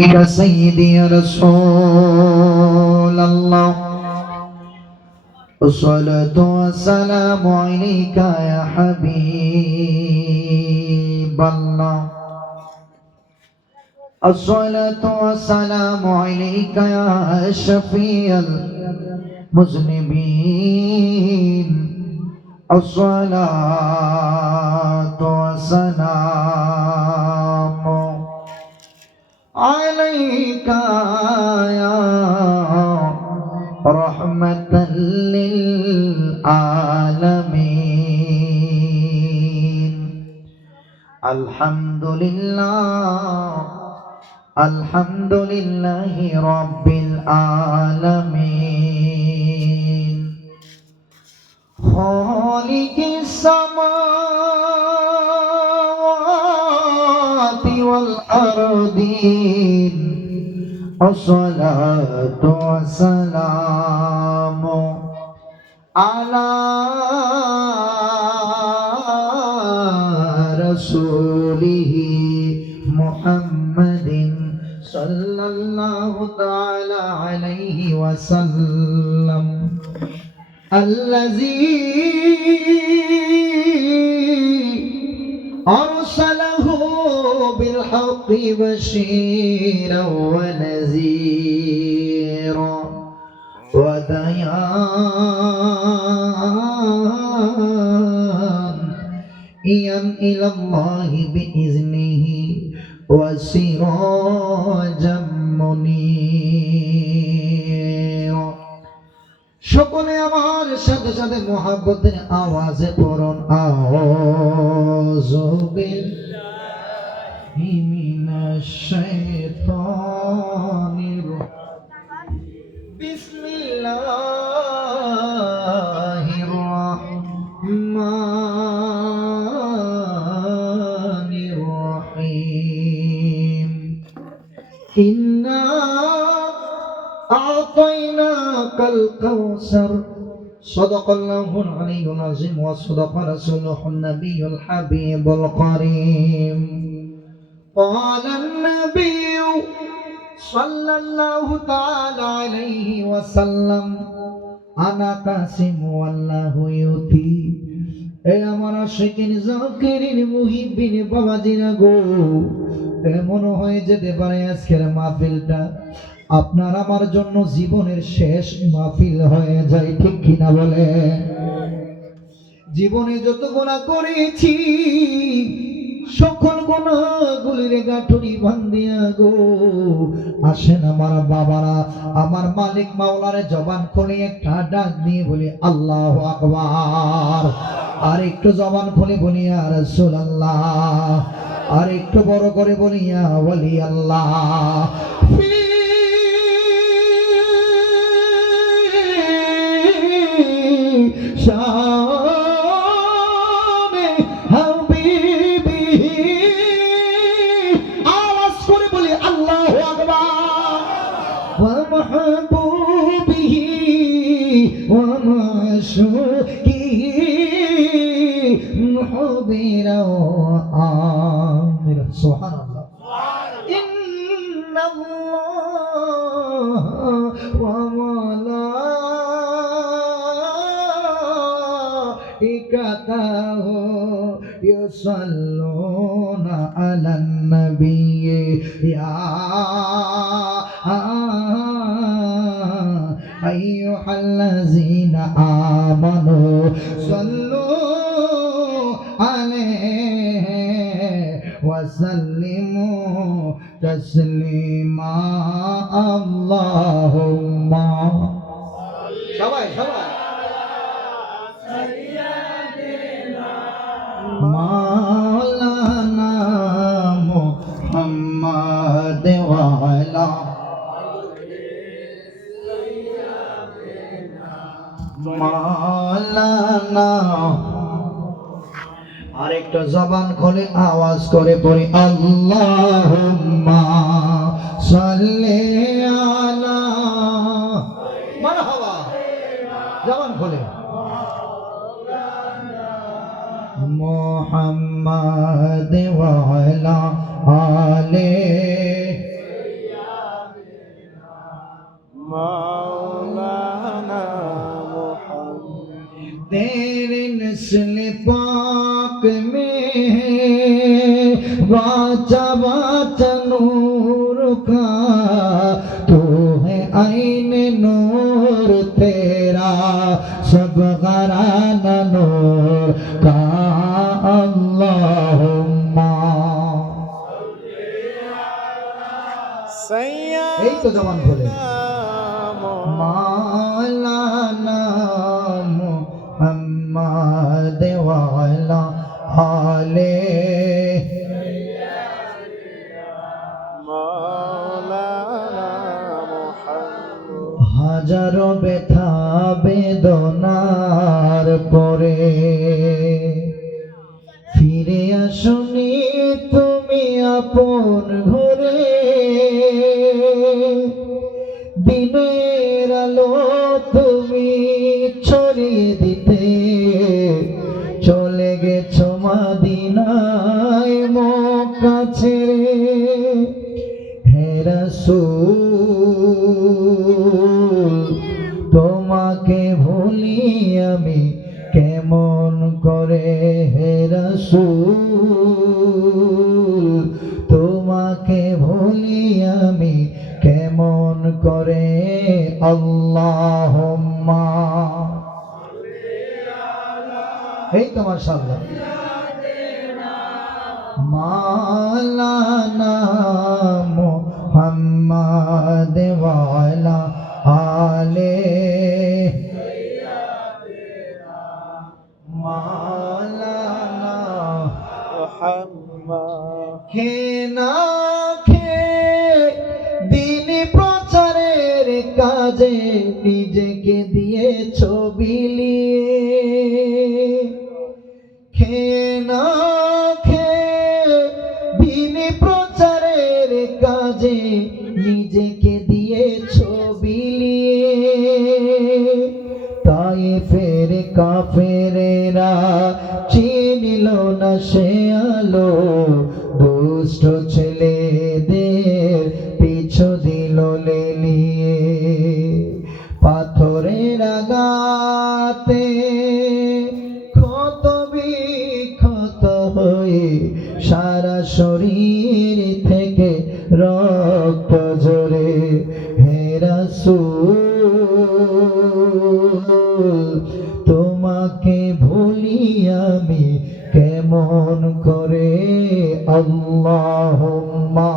يا سيدي يا رسول الله، الصلاة والسلام عليك يا حبيب الله، الصلاة والسلام عليك يا شفيع المذنبين، الصلاة والسلام عليك يا رحمة للعالمين. الحمد لله الحمد لله رب العالمين، خالق السماوات والأرضين، الصلاة والسلام على رسوله محمد صلى الله تعالى عليه وسلم، الذي أرسله بالحق بشيرا ونذيرا وداعيا إلى الله بإذنه وسراجا منيرا। সকলে আমার সাথে সাথে মুহাব্বতের আওয়াজে পড়ুন আউযু বিল্লাহি মিনাশ শাইতানির বিসমিল্লাহির রাহমানির রহিম। ইন্না أعطيناك الكوثر صدق الله العلي العظيم وصدق رسوله النبي الحبيب الكريم. قال النبي صلى الله تعالى عليه وسلم أنا قاسم والله يؤتي। এই আমার আশিকিন জাকিরিন মুহিব্বিন বাবাজিরা গো, এমন হয়ে যেতে পারে আজকের মাহফিলটা আপনার আমার জন্য জীবনের শেষ মাহফিল হয়ে যায়, ঠিক কিনা বলে? জীবনে যত গুনাহ করেছি সকল গুনাহগুলির গাঁঠুরি বান্ধিয়া গো, আসেন আমার বাবারা, আমার মালিক মাওলারে জবান খুলে একটা ডাক দিয়ে বলি আল্লাহু আকবার, আর একটু জবান খুলে বলি ইয়া রাসূলুল্লাহ, আর একটু বড় করে বলি ইয়া ওয়ালি আল্লাহ। শানে হাবিবি আওয়াজ করে বলি আল্লাহু আকবার। ওয়া মাহবুবিহি ওয়া মাশুকিহি মুহবিরা আমির। সুবহানাল্লাহ। ইন্নাল্লাহ ওয়া মালাইকাতাহু ইউসাল্লুনা আলান নাবিয়্যি ইয়া আইয়ুহাল্লাযীনা আমানু সাল্লু আলাইহি ওয়া সাল্লিমু তাসলিমা। আল্লাহুম্মা সবাই মাওলানা মুহাম্মদ ওয়া আলা মাওলানা। আরেকটা জবান খুলে আওয়াজ করে পড়ি আল্লাহুম্মা সাল্লি আলা মারহাবা। জবান খুলে মুহাম্মদ ওয়া আলা আলিহি बाचा बाचा नूर का तू है आईन नूर तेरा सब घराना नूर का अल्लाहुम्मा এই তো জবান খুলে মাওলানা মুহাম্মদ ওয়ালা আলে হাজারো ব্যথা বেদনার পরে ফিরে আসনি তুমি আপন ঘরে দিনের আলো তুমি ছড়িয়ে দিতে চলে গেছো মদিনায় মক্কা ছেড়ে হে রাসূল তোমাকে ভুলি আমি কেমন করে হে রাসূল তোমাকে ভুলি আমি কেমন করে আল্লাহুম্মা এই তো মাশাআল্লাহ মাওলানা মুহাম্মদ ওয়ালা আলে মাওলানা মুহাম্মদ কে না কে দিন প্রচারের কাজে নিজেকে দিয়েছো বিলিয়ে কে না কে দিন প্রচারের কাজে নিজেকে দিয়েছো বিলিয়ে তায়েফের কাফেরেরা চিনিল না সে আলো দুষ্ট ছেলেদের পিছু দিল লেলিয়ে পাথরের আঘাতে ক্ষত বিক্ষত হয়ে সারা শরীর থেকে রক্ত ঝরে হে রাসূল তোমাকে ভুলি আমি কেমন করে আল্লাহুম্মা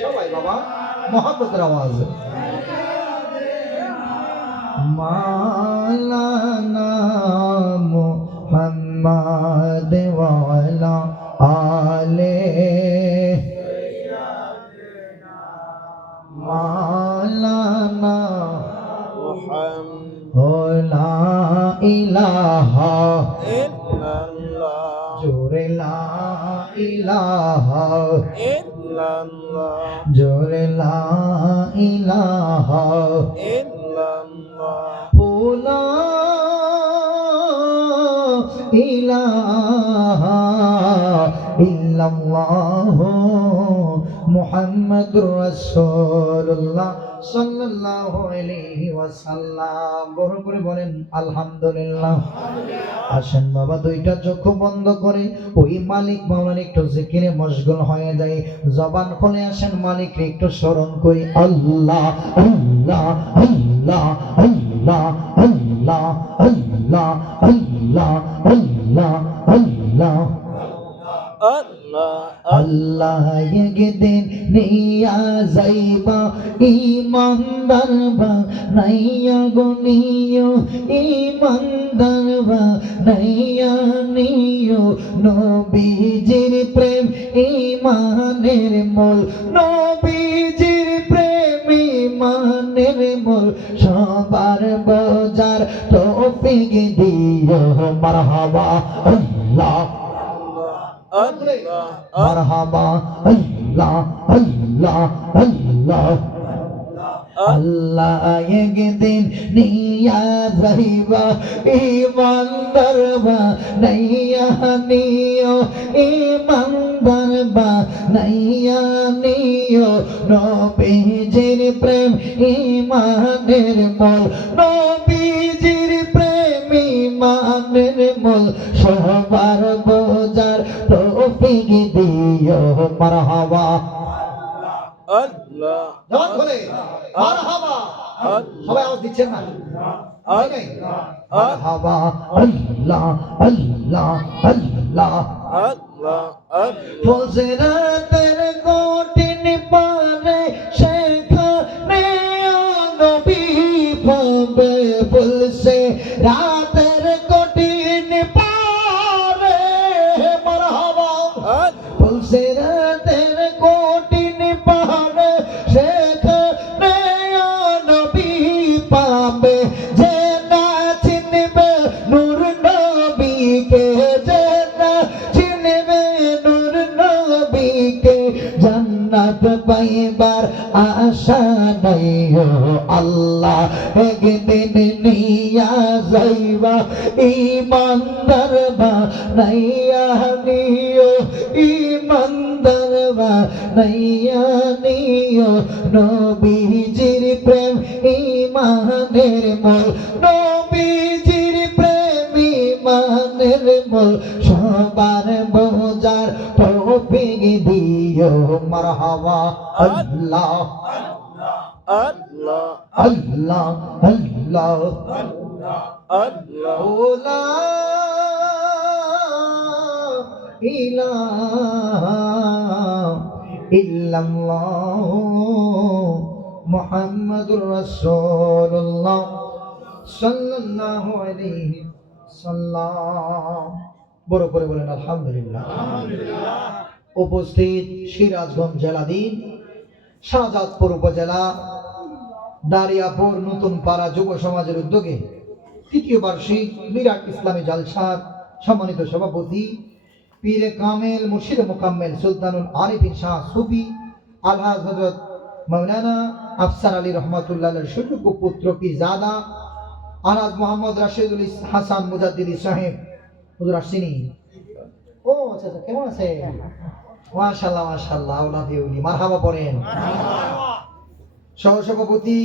সবাই বাবা মহব্বতের আওয়াজ মাওলানা মুহাম্মদ ওয়ালা আলে মাওলানা মুহাম্মদ লা ইলাহা ইল্লাল্লাহ জোরে লা ইলাহা ইল্লাল্লাহ জোরে লা ইলাহা ইল্লাল্লাহ লা ইলাহা ইল্লাল্লাহ মুহাম্মাদুর রাসূলুল্লাহ সাল্লাল্লাহু আলাইহি ওয়াসাল্লাম বড় করে বলেন আলহামদুলিল্লাহ আসেন বাবা দুইটা চোখ বন্ধ করে ওই মালিক মাওলার একটু জিকিরে মশগুল হয়ে যায় জবান খুলে আসেন মালিককে একটু স্মরণ করি আল্লাহ আল্লাহ আল্লাহ আল্লাহ আল্লাহ আল্লাহ আল্লাহ আল্লাহ আল্লাহ আল্লাহ একদিন নিয়া যাইবা ইমানদার বানাইয়া গনিও ইমানদার বানাইয়া নিও নবীজির প্রেম ইমানের মূল নবীজির প্রেম ইমানের মূল সবার বোঝার তৌফিক দিও মারহাবা আল্লাহ মারহাবা আল্লাহ আল্লাহ আল্লাহ আল্লাহ একদিন নিয়া যাইবা ইমানদার বানাইয়া নিও ইমানদার বানাইয়া নিও নবীজির প্রেম ইমানের মূল নবীজির প্রেম ইমান ইমানের মূল সবার বোঝার তৌফিক দিও মারহাবা আল্লাহ জবান খুলে মারহাবা সবাই আওয়াজ দিচ্ছেন না মারহাবা আল্লাহ আল্লাহ আল্লাহ আল্লাহ ফজরাতের কঠিন পারে সেখানে নবী পাবে বলছে রাতের কঠিন পারে মারহাবা বলছে রাতের কঠিন পারে সেখানে নবী পাবে যে না চিনবে নূর নবীকে যে না চিনবে নূর নবীকে জান্নাত পাইবার আশা নাই ও আল্লাহ একদিন নিয়া যাইবা ইমানদার বানাইয়া নিও ইমানদার বানাইয়া নিও নবীজির প্রেম ইমানের মূল নবীজির প্রেম ইমানের মূল সবার বোঝার তৌফিক দিও মারহাবা আল্লাহ আল্লাহ আল্লাহ আল্লাহ আল্লাহ লা ইলাহা ইল্লাল্লাহ মুহাম্মাদুর রাসূলুল্লাহ সাল্লাল্লাহু আলাইহি সাল্লাম বড় করে বলেন আলহামদুলিল্লাহ। উপস্থিত সিরাজগঞ্জ জেলাধীন শাহজাদপুর উপজেলা দারিয়াপুর নতুন পাড়া যুব সমাজের উদ্যোগে তৃতীয় বার্ষিক মিরাট ইসলামী জালসার সম্মানিত সভাপতি পীরে কামেল মুর্শিদে মোকাম্মেল সুলতানুল আরিফিন শাহ সুফি আলহাজ হযরত মাওলানা আফসার আলী রহমাতুল্লাহর সুযোগ্য পুত্র পীরজাদা আলহাজ মোহাম্মদ রাশিদুল হাসান মুজাদ্দিদি সাহেব হুজুর আসেনি। ও আচ্ছা আচ্ছা, কেমন আছে? মাশাআল্লাহ মাশাআল্লাহ, আওলাদে ওলি মারহাবা পড়েন। সহসভাপতি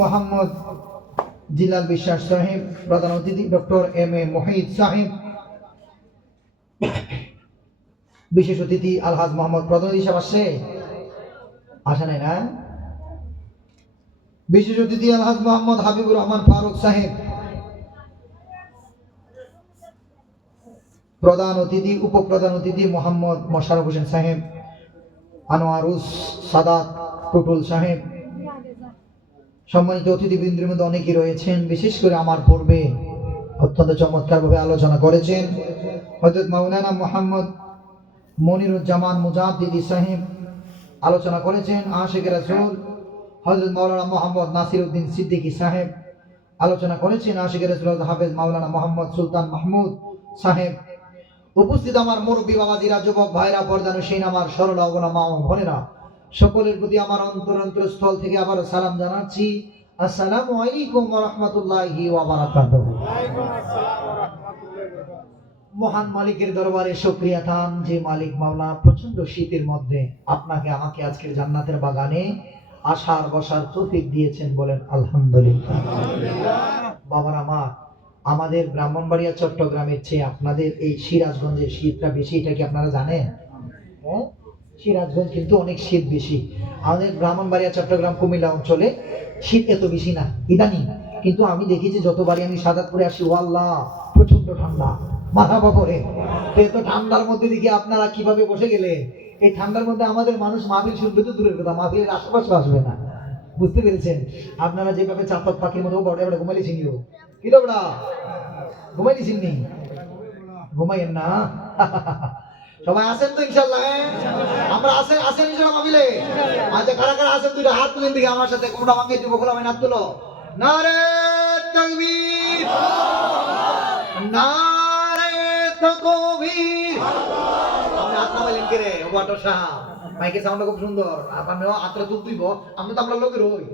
মোহাম্মদ জিলাল বিশ্বাস সাহেব, প্রধান অতিথি ডক্টর এম এ মোহিত সাহেব, বিশেষ অতিথি আলহাজ মোহাম্মদ প্রধান অতিথি সাহেব আসে নাই না? বিশেষ অতিথি আলহাজ মোহাম্মদ হাবিবুর রহমান ফারুক সাহেব, প্রধান অতিথি উপপ্রধান অতিথি মোহাম্মদ মোশাররফ হোসেন সাহেব, আনোয়ারুস সাদাত টুটুল সাহেব, সম্মানিত অতিথিবৃন্দের মধ্যে অনেকেই রয়েছেন। বিশেষ করে আমার পূর্বে অত্যন্ত চমৎকারভাবে আলোচনা করেছেন হযরত মাওলানা মোহাম্মদ মনিরুজ্জামান মুজাদ্দিদি সাহেব, আলোচনা করেছেন আশিক রাসূল হযরত মাওলানা মোহাম্মদ নাসিরউদ্দিন সিদ্দিকী সাহেব, আলোচনা করেছেন আশিক রাসূল হাফেজ মাওলানা মোহাম্মদ সুলতান মাহমুদ সাহেব। উপস্থিত আমার মুরব্বী বাবাজিরা, যুবক ভাইরা, পর্দানশীন আমার সরলা ওলা মা ও বোনেরা, সকলের প্রতি আমার অন্তরস্থল থেকে আবার সালাম জানাচ্ছি। আসসালামু আলাইকুম ওয়া রাহমাতুল্লাহি ওয়া বারাকাতুহু। মহান মালিকের দরবারে শুকরিয়া থান, যে মালিক মাওলা প্রচন্ড শীতের মধ্যে আপনাকে আমাকে আজকের জান্নাতের বাগানে আসার বসার তৌফিক দিয়েছেন, বলেন আলহামদুলিল্লাহ। বাবার আমার, আমাদের ব্রাহ্মণবাড়িয়া চট্টগ্রামের চেয়ে আপনাদের এই সিরাজগঞ্জের শীতটা বেশি, এটা কি আপনারা জানেন? হ্যাঁ, সিরাজগঞ্জ কিন্তু অনেক শীত বেশি। আমাদের ব্রাহ্মণবাড়িয়া চট্টগ্রাম কুমিল্লা অঞ্চলে শীত এত বেশি না ইদানিং, কিন্তু আমি দেখেছি যতবারই আমি সাদাতপুরে আসি, ওয়াল্লাহ প্রচন্ড ঠান্ডা। মারহাবা পড়ে। এত ঠান্ডার মধ্যে দেখি আপনারা কিভাবে বসে গেলেন। এই ঠান্ডার মধ্যে আমাদের মানুষ মাহফিল শুনবে তো দূরের কথা, মাহফিলের আশেপাশে আসবে না। বুঝতে পেরেছেন? আপনারা যেভাবে চাতক পাখির মতো বড় বড় ঘুমাইলেছেন, কি তোমরা ঘুমাইলেছেন নি? ঘুমাইয়েন না। সবাই আছেন তো ইনশাআল্লাহ? আমরা আছেন ইনশাআল্লাহ মাহফিলে। আচ্ছা, কারা কারা আছেন দুইটা হাত তুলেন দেখি আমার সাথে। কোনটা ভাঙিয়ে দিব, খোলা হাত তুলো। নারে তাকবীর, নারে তাকবীর। আপনি হাত নামাইলেন কে রে? ওয়াটার সাহেব মাইকের সাউন্ডটা খুব সুন্দর। আপনি হাতটা তুল তুইব, আমরা তো আমরা লোকের হই,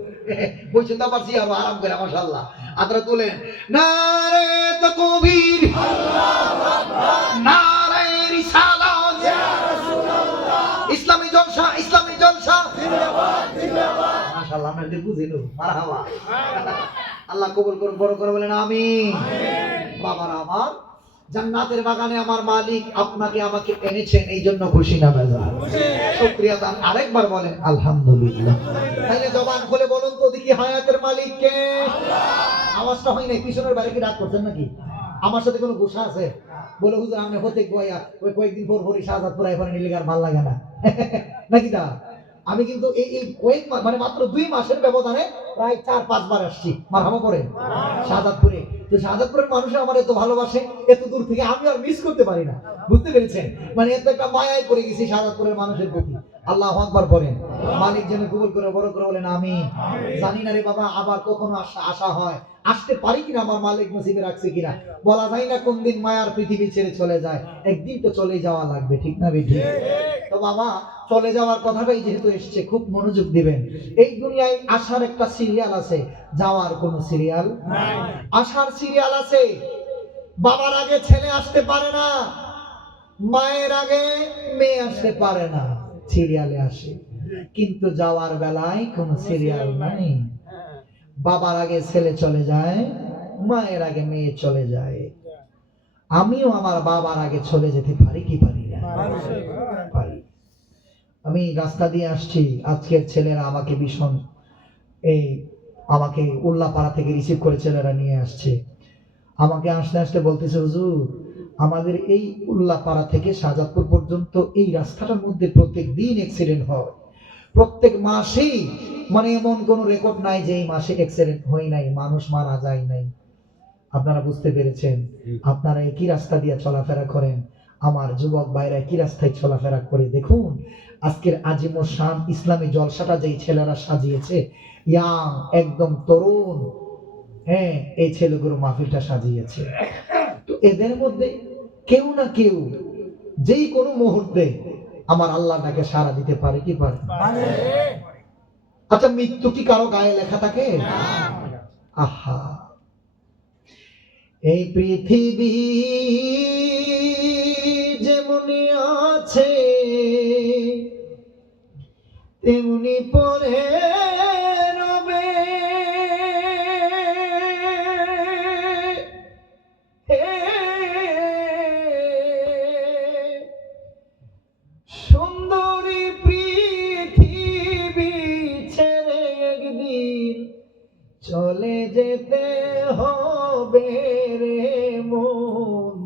বলছেন তো পারছি আর আরাম করে মাশাআল্লাহ। হাতটা তুলেন। নারে তাকবীর, আল্লাহু আকবার, নারে রিসালাত, ইয়া রাসূলুল্লাহ, ইসলামী জলসা, ইসলামী জলসা, জিন্দাবাদ জিন্দাবাদ। মাশাআল্লাহ, আপনাদের বুঝেন। মারহাবা। আল্লাহ কবুল করুন, বড় করে বলেন আমিন। বাবারা আমার, জান্নাতের বাগানে আমার মালিক আপনাকে আমাকে এনেছেন, এই জন্য খুশি না বেজার? শুকরিয়া দান আরেকবার বলেন আলহামদুলিল্লাহ। তাহলে জবান খুলে বলুন তো দেখি, হায়াতের মালিক কে? আওয়াজটা হয় না, পিছনের বাড়ি কি রাগ করছেন নাকি? আমার সাথে কোনো গুসা আছে? বলে হুজুর আমি হতে গয়া ওই কয়েকদিন পর পরই শাহজাদপুর এখানে নিলে আর ভালো লাগে না নাকি? তা আমি কিন্তু এই কয়েক মানে মাত্র 2 মাসের ব্যবধানে প্রায় 4-5 বার আসছি মারহাবা করে শাহজাদপুরে। তো শাহজাদপুরের মানুষ আমার এত ভালোবাসে, এত দূর থেকে আমি আর মিস করতে পারি না, বুঝতে পেরেছেন? মানে এত একটা মায়ায় পড়ে গেছি শাহজাদপুরের মানুষের প্রতি। আল্লাহু আকবার বলেন। মালিক যেন কবুল করে বড় করে বলেন আমিন। জানি না রে বাবা আবার কখনো আশা হয়, আসতে পারি কিনা, আমার মালিক নসিবে রাখছে কিনা, বলা যায় না কোন দিন মায়ার পৃথিবী ছেড়ে চলে যায়, একদিন তো চলে যাওয়া লাগবে, ঠিক না বেঠি? তো বাবা চলে যাওয়ার কথাটাই যেহেতু এসছে খুব মনোযোগ দিবেন। এই দুনিয়ায় আসার একটা সিরিয়াল আছে, যাওয়ার কোনো সিরিয়াল নাই। আসার সিরিয়াল আছে, বাবার আগে ছেলে আসতে পারে না, মায়ের আগে মেয়ে আসতে পারে না, সিরিয়ালে আসে। কিন্তু যাওয়ার বেলায় কোনো সিরিয়াল নাই, বাবার আগে ছেলে চলে যায়, মায়ের আগে মেয়ে চলে যায়। আমিও আমার বাবার আগে চলে যেতে পারি কি পারি না? পারি। আমি রাস্তা দিয়ে আসছি, আজকের ছেলেরা আমাকে ভীষণ আমাকে উল্লাপাড়া থেকে রিসিভ করে ছেলেরা নিয়ে আসছে। আমাকে আসতে আসতে বলতেছে হুজুর আমাদের এই উল্লাপাড়া থেকে শাহজাদপুর পর্যন্ত এই রাস্তাটার মধ্যে প্রত্যেক দিন অ্যাক্সিডেন্ট হয়, প্রত্যেক মাসেই, মানে এমন কোনো রেকর্ড নাই যে এই মাসে অ্যাক্সিডেন্ট হয় নাই, মানুষ মারা যায় নাই। আপনারা বুঝতে পেরেছেন? আপনারা একই রাস্তা দিয়ে চলাফেরা করেন, আমার যুবক ভাইরা একই রাস্তায় চলাফেরা করে দেখুন। আজকের আজিমুর শান ইসলামী জলসাটা যেই ছেলেরা সাজিয়েছে, ইয়াং একদম তরুণ, হ্যাঁ এই ছেলেগুলো মাহফিলটা সাজিয়েছে। তো এদের মধ্যে কেউ না কেউ যেই কোনো মুহূর্তে আমার আল্লাহটাকে সাড়া দিতে পারে কি পারে? আচ্ছা মৃত্যু কি কারো গায়ে লেখা থাকে? আহা, এই পৃথিবী যেমনি আছে তেমনি পরে রবে, সুন্দরী পৃথিবী ছেড়ে একদিন চলে যেতে হবে রে মন,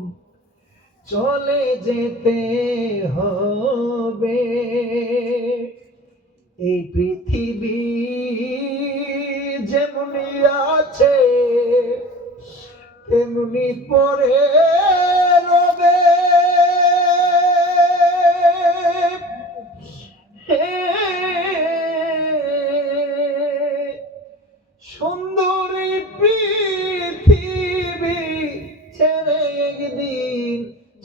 চলে যেতে হবে। এই পৃথিবী যেমনি আছে তেমনি পরে রবে, সুন্দরী পৃথিবী ছেড়ে একদিন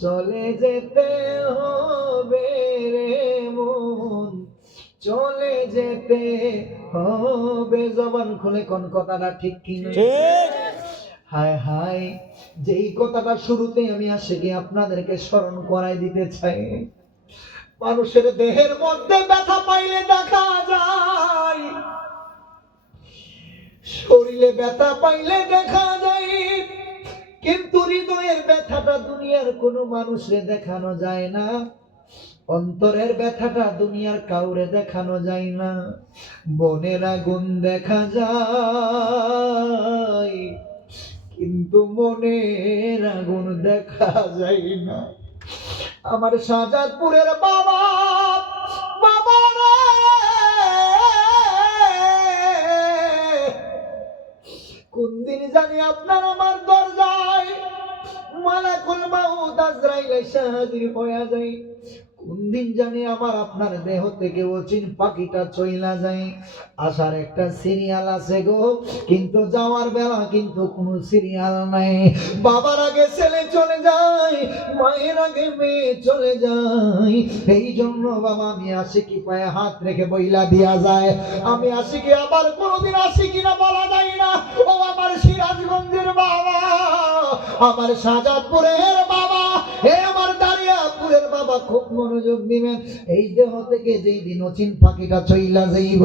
চলে যেতে হবে রে মন, চলে যেতে হবে। জবান খুলে কোন কথাটা ঠিক কিনা? হায় হায়, যেই কথাটা শুরুতে আমি আশিকি আপনাদেরকে স্মরণ করাই দিতে চাই, মানুষের দেহের মধ্যে ব্যথা পাইলে দেখা যায়, শরীরে ব্যথা পাইলে দেখা যায়, কিন্তু হৃদয়ের ব্যথাটা দুনিয়ার কোনো মানুষে দেখানো যায় না, অন্তরের ব্যথাটা দুনিয়ার কাউরে দেখানো যায় না। মনের আগুন দেখা যায় কিন্তু মনের আগুন দেখা যায় না। আমার শাহজাদপুরের বাবা, বাবা রে, কোন দিন জানি আপনার আমার দরজায় মালাকুল মাউত আজরাইল এসে হাজির হয়ে যায়, কোন দিন জানি আমার আপনার দেহ থেকে অচিন পাখিটা চইলা যায়। আসার একটা সিরিয়াল আছে গো, কিন্তু যাওয়ার বেলা কিন্তু কোনো সিরিয়াল নাই। বাবার আগে ছেলে চলে যায়, মায়ের আগে মেয়ে চলে যায়। এই জন্য বাবা আমি আশিকি পায়ে হাত রেখে বইলা দিয়া যায়, আমি আশিকি আবার কোনোদিন আশিকি না বলা যায় না। ও আমার সিরাজগঞ্জের বাবা, আমার শাহজাদপুরের বাবা, হে আমার দারিয়াপুরের বাবা, বাবা খুব মনোযোগ দিবেন। এই দেহ থেকে যেই দিন অচিন পাখিটা চইলা যাইব,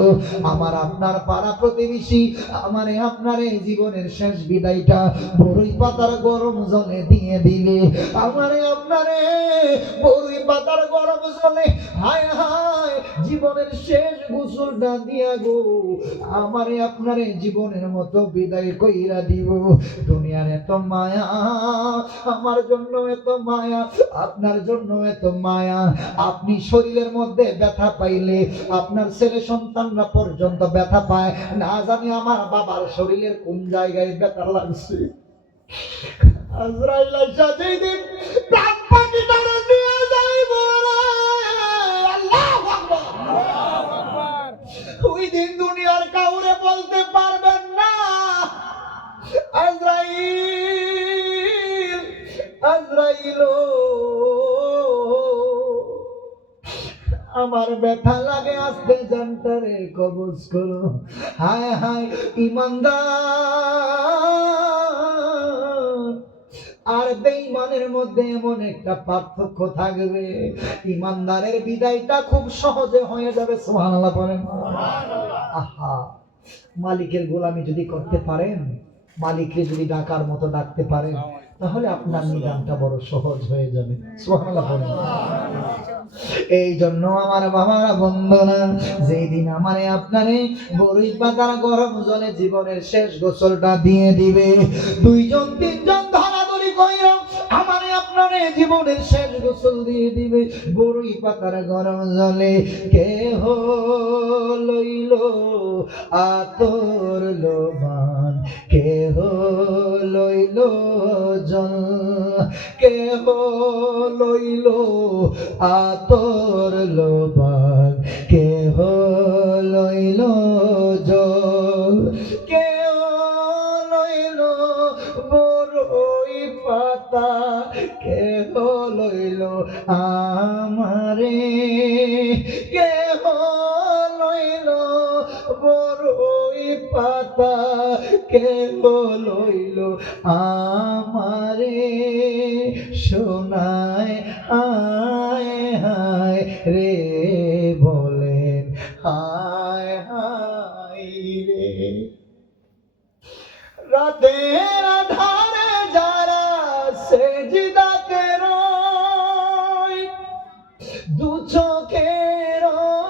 আমার আপনার পাড়া প্রতিবেশী আমারে আপনার এই জীবনের শেষ বিদায়টা বড়ই পাতার গরম জলে দিয়ে দিলে, আমারে আপনারে বড়ই পাতার গরম জলে হায় হায় জীবনের শেষ গোসলটা দিয়া গো আমারে আপনারে জীবনের মতো বিদায় কইরা দিব। দুনিয়ার এত মায়া, আমার জন্য এত মায়া, আপনার জন্য এত মায়া। আপনি শরীরের মধ্যে ব্যথা পাইলে আপনার ছেলে সন্তানরা পর্যন্ত ব্যথা পায় না, জানি আমার বাবার শরীরের কোন জায়গায় ব্যথা লাগছে। আজরাইল আইসা যেদিন প্রাণ পাখিটা নিয়ে যাইব রে, আল্লাহু আকবার, ওই দিন দুনিয়ার কাউরে বলতে পারবেন না আজরাইল, আজরাইল আমার ব্যথা লাগে আসতে জানতারে কবজ করো। হায় হায় ইমানদার আর বেঈমানের মধ্যে এমন একটা পার্থক্য থাকবে, ইমানদারের বিদায়টা খুব সহজে হয়ে যাবে। সুবহানাল্লাহ বলেন। আহা, মালিকের গোলামি যদি করতে পারেন, মালিককে যদি ডাকার মতো ডাকতে পারেন, তাহলে আপনার নিদানটা বড় সহজ হয়ে যাবে। সুবহানাল্লাহ বলেন। এই জন্য আমার বাবারা বন্ধনা, যেই দিন আমারে আপনারে বড়ই পাতার গরম জলে জীবনের শেষ গোসলটা দিয়ে দিবে, দুইজন তিনজন ধরাধরি কইরা আমারে আপনারে জীবনের শেষ গোসল দিয়ে দিবে বড়ই পাতার গরম জলে। কেহ লইল আতর লোবান, কেহ লইল জল, কেহ লইল আতর লোবান, কেহ লইল জল, কেহ লইল বড়ই পাতা, কেহ লইল আমারে, কেহ লইল বড়ই পাতা, কেহ লইল আমারে। শোনায় হায় হায় রে বলেন, হায় হায় রে। রাতের আধারে যারা সেজদাতে রয়, দু চোখের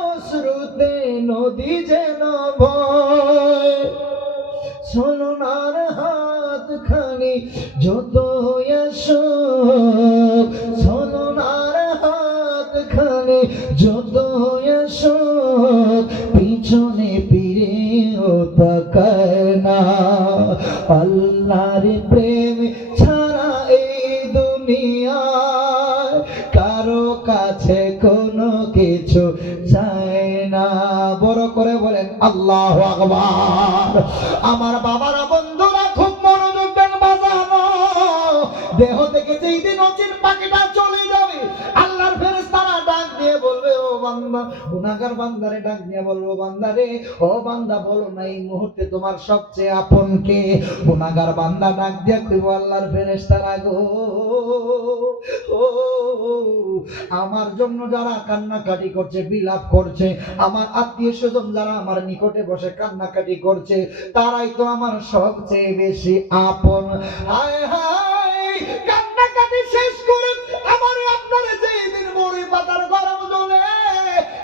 অশ্রুতে নদী যেন ভয়, সোনার হাত খানি যত আসুক, সোনার হাত খানি যত আসুক, পিছনে ফিরেও তাকায় না। আল্লাহর প্রেম ছাড়া এই দুনিয়ায় কারো কাছে কোনো কিছু চায় না। বড় করে বলেন আল্লাহু আকবার। আমার বাবারা বন্ধুরা খুব মনোযোগ দেন বাজানো। দেহ থেকে যেই দিন অচিন পাখিটা চলে যাবে, আল্লাহর ফেরেশতারা ডাক দিয়ে বলবে, ও বান্দা, গুনাহগার বান্দারে ডাক দিয়ে বলবো, বান্দারে, ও বান্দা বলো না এই মুহূর্তে তোমার সবচেয়ে আপন কে? গুনাহগার বান্দা ডাক দিয়ে কইবো, আল্লাহর ফেরেশতারা গো, ও আমার জন্য যারা কান্নাকাটি করছে, বিলাপ করছে, আমার আত্মীয় স্বজন যারা আমার নিকটে বসে কান্নাকাটি করছে, তারাই তো আমার সবচেয়ে বেশি আপন। হায় হায়, কান্নাকাটি শেষ করে আমার আপনার যেই দিন বড়ই পাতার গরম জলে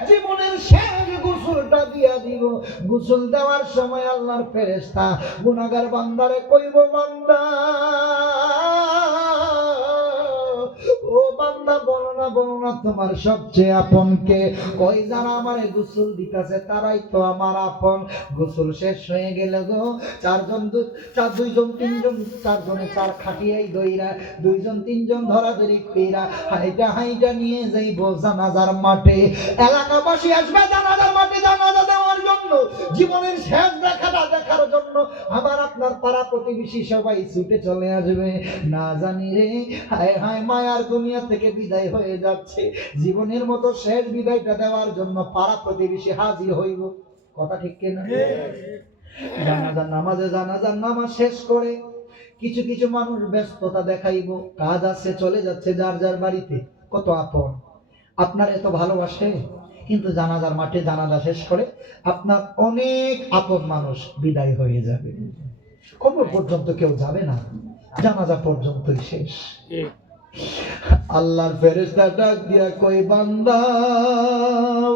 জীবনের শেষ গোসলটা দিয়া দিব, গোসল দেওয়ার সময় আল্লাহর ফেরেশতা গুনাহগার বান্দারে কইব, বান্দা, ও বান্দা বলো না, বলো না তোমার সবচেয়ে আপন কে? কই যারা আমারে গোসল দিতেছে তারাই তো আমার আপন। গোসল শেষ হয়ে গেল গো, দুইজন তিনজন, চারজনে চার খাটিয়াই দইরা, দুইজন তিনজন ধরাধরি কইরা হাইটা হাইটা নিয়ে যাইব জানাজার মাঠে। এলাকাবাসী আসবে জানাজার মাঠে জানাজা দেওয়ার জন্য, জীবনের শেষ দেখাটা দেখার জন্য আমার আপনার পাড়া প্রতিবেশী সবাই ছুটে চলে আসবে। না জানি রে, হায় হায় মায়ার দুনিয়া থেকে বিদায় হয়ে যাচ্ছে, জীবনের মতো শেষ বিদায়টা দেওয়ার জন্য পাড়া প্রতিবেশী হাজির হইব। কথা ঠিক কিনা? জানাজার নামাজে জানাজার নামাজ শেষ করে কিছু কিছু মানুষ ব্যস্ততা দেখাইব, কাজ আছে, চলে যাচ্ছে যার যার বাড়িতে। কত আপন, আপনার এত ভালোবাসে, কিন্তু জানাজার মাঠে জানাজা শেষ করে আপনার অনেক আপন মানুষ বিদায় হয়ে যাবে, কবর পর্যন্ত কেউ যাবে না, জানাজা পর্যন্তই শেষ। আল্লাহর ফেরেশতা ডাক দিয়া কই, বান্দা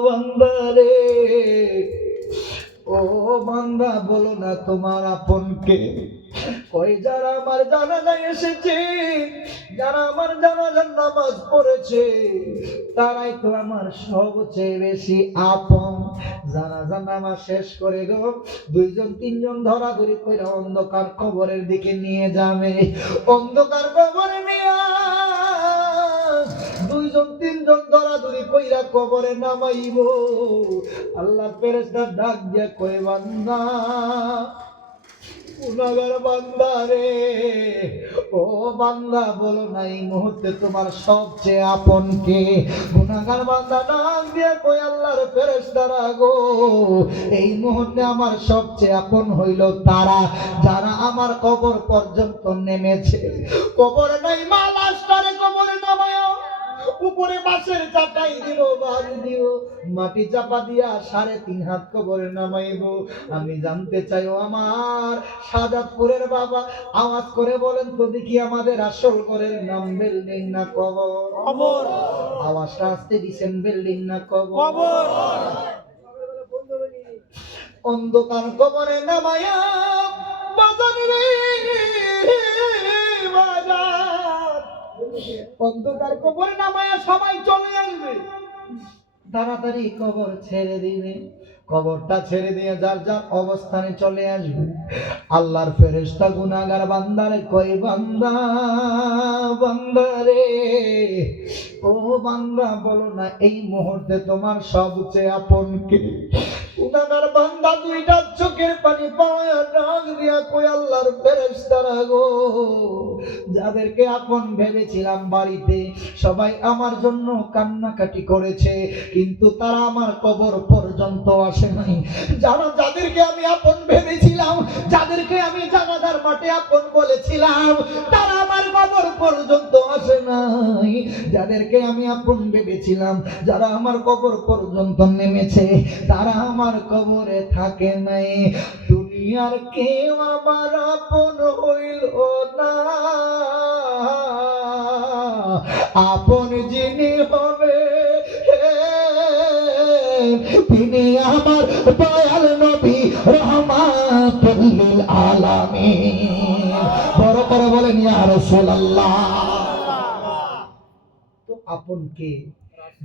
বান্দা রে, ও বান্দা বলো না তোমার আপন কে? কই, যারা আমার জানাজায় এসেছে, যারা আমার জানাজার নামাজ পড়েছে, তারাই তো আমার সবচেয়ে বেশি আপন। জানাজার নামাজ শেষ করে গো দুইজন তিনজন ধরাধরি কইরা অন্ধকার কবরের দিকে নিয়ে যাবে। অন্ধকার কবরে নিয়ে দুইজন তিনজন ধরাধরি কইরা কবরে নামাইব। আল্লাহ ফেরেশতা ডাক দিয়া কই, বান্দা গুনাহগার বান্দা রে, ও বান্দা বলো না এই মুহূর্তে তোমার সবচেয়ে আপন কে? গুনাহগার বান্দা ডাক দিয়া কই, আল্লাহর ফেরেশতারা গো, এই মুহূর্তে আমার সবচেয়ে আপন হইল তারা যারা আমার কবর পর্যন্ত নেমেছে। কবরে নাই মা, লাশটারে কবরে নামায় উপরে বাঁশের চাটাই দিব, বাড়ি দিব, মাটি চাপা দিয়া 3.5 হাত কবরে নামাইব। আমি জানতে চাই, ও আমার সাজাদপুরের বাবা, আওয়াজ করে বলেন তো দেখি, আমাদের আসল ঘরের নাম বিল্ডিং না কবর? কবর। আওয়াজটা আসতে দিছেন, বিল্ডিং না কবর? কবর। অন্ধকার কবরে নামায়া বাজার রে বাজার, অন্ধকার কবরে নামায়া সবাই চলে আসবে, তাড়াতাড়ি কবর ছেড়ে দিবে। কবরটা ছেড়ে দিয়ে যার যার অবস্থানে চলে আসবে। আল্লাহর ফেরেশতা গুনাহগার বান্দারে কই, বান্দা বান্দা রে, ও বান্দা বলো না এই মুহূর্তে তোমার সবচেয়ে আপন কে? গুনাহগার বান্দা দুইটা চোখের পানি পাওয়া ডাক দিয়া কই, আল্লাহর ফেরেশতারা গো, যাদেরকে আপন ভেবেছিলাম বাড়িতে, সবাই আমার জন্য কান্নাকাটি করেছে, কিন্তু তারা আমার কবর পর্যন্ত আসে নাই। যাদেরকে আমি আপন ভেবেছিলাম, যাদেরকে আমি জানাজার মাঠে আপন বলেছিলাম, তারা আমার কবর পর্যন্ত আসে নাই। যাদেরকে আমি আপন ভেবেছিলাম, যারা আমার কবর পর্যন্ত নেমেছে, তারা আমার কবরে থাকে নাই। দুনিয়ার কেউ আমার আপন হইল না, আপন যিনি হবে তিনি আমার দয়াল নবী রহমাতুল লিল আলামিন। বড় করে বলেন ইয়া রাসূলুল্লাহ। তো আপন কে?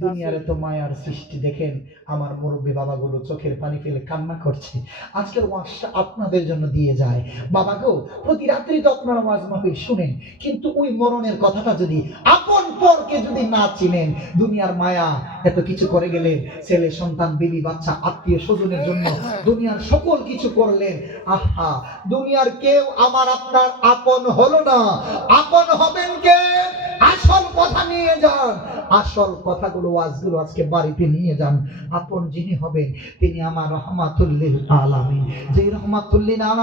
দুনিয়ারে তো মায়ার সৃষ্টি। দেখেন আমার মুরব্বী বাবাগুলো চোখের পানি ফেলে কান্না করছে। আজকের ওয়াজটা আপনাদের জন্য দিয়ে যায়। বাবাগো, প্রতি রাত্রি তো আপনারা ওয়াজ মাহফিল শুনেন, কিন্তু ওই মরণের কথাটা যদি আপন পরকে যদি না চিনেন, দুনিয়ার মায়া এত কিছু করে গেলেন, ছেলে সন্তান বিবি বাচ্চা আত্মীয় স্বজনের জন্য দুনিয়ার সকল কিছু করলেন, আহা, দুনিয়ার কেউ আমার আপনার আপন হলো না। আপন হবেন কে? আসল কথা নিয়ে যান, আসল কথাগুলো ওয়াজগুলো আজকে বাড়িতে নিয়ে যান। আপন যিনি হবেন তিনি আমার রহমাতুল লিল আলামিন। যে রহমাতুল লিল আলামিন